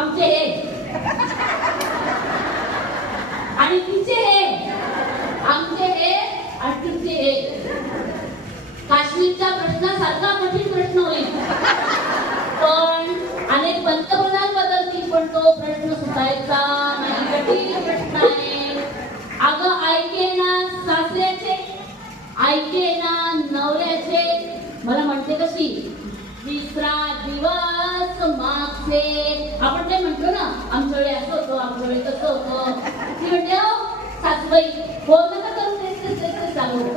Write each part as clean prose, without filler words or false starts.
आमचे हे आणि तिचे हे, आमचे हे आणि तिचे हे. काश्मीरच्या प्रश्नासारखा कठीण प्रश्न होईल, पण अनेक पंतप्रधान बदलतील पण तो प्रश्न सुटायचा नाही. कठीण प्रश्न आहे. अगं ऐके ना सासऱ्याचे, ऐके ना नवऱ्याचे. मला म्हणते कशी, विसरा दिवस मागचे. आपण काय म्हणतो ना, आमच्या वेळी असं होतं, आमच्या वेळी तसं होतं. ती म्हणते सासूबाई फोन नका करून तेच चालू होतं.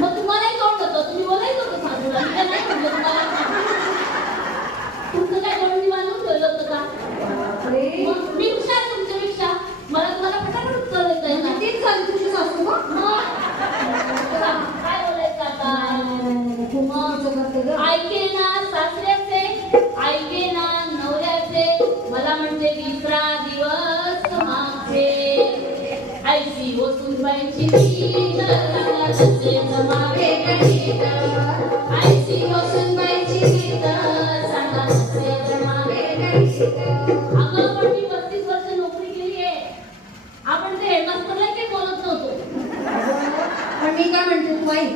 मग तुम्हालाही तोंड होतं, तुम्ही बोलायचं होतं सासूला. मी काय नाही म्हटलं तुम्हाला, तुमचं काय तोंड बांधून ठेवलं होतं का? मी हुशार तुमच्यापेक्षा, मला तुम्हाला फटाफट उत्तर देता येईल. तेच झाली तुझी सासू काय बोलायचं आता? ऐके ना सासऱ्याचे, ऐके ना नवऱ्याचे. मला म्हणते विसरा दिवस मागचे. ऐशी वसुबाईंची गीत जमावे गणित. ऐशी वसुबाईंची गीत सांगा कसे जमावे गणित. अगं पण मी 35 वर्ष नोकरी केली आहे. आपण ते हेडमास्टरला काही बोलत नव्हतो. पण मी काय म्हणते तू आई,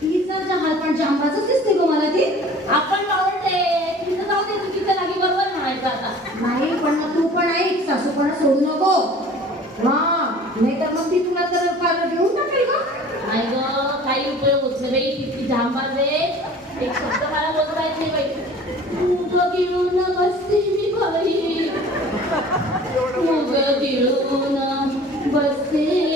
तिचा जहाल पण जांबाच दिसते गो मला ती. आपण आवडते तिथं जाऊ दे, चुकीच्या जागी बरोबर म्हणायचं आता. नाही पण मग तू पण ऐक, सासूपणा सोडू नको. हा नाही तर मग ती तुला तर पार्लर घेऊन टाकेल का? नाही ग, काही उपयोग होत नाही बाई. तितकी जांबाज आहे, एक शब्द मला बोलता येत नाही बाई. मुग गिळून बसते मी बाई, मुग गिळून बसते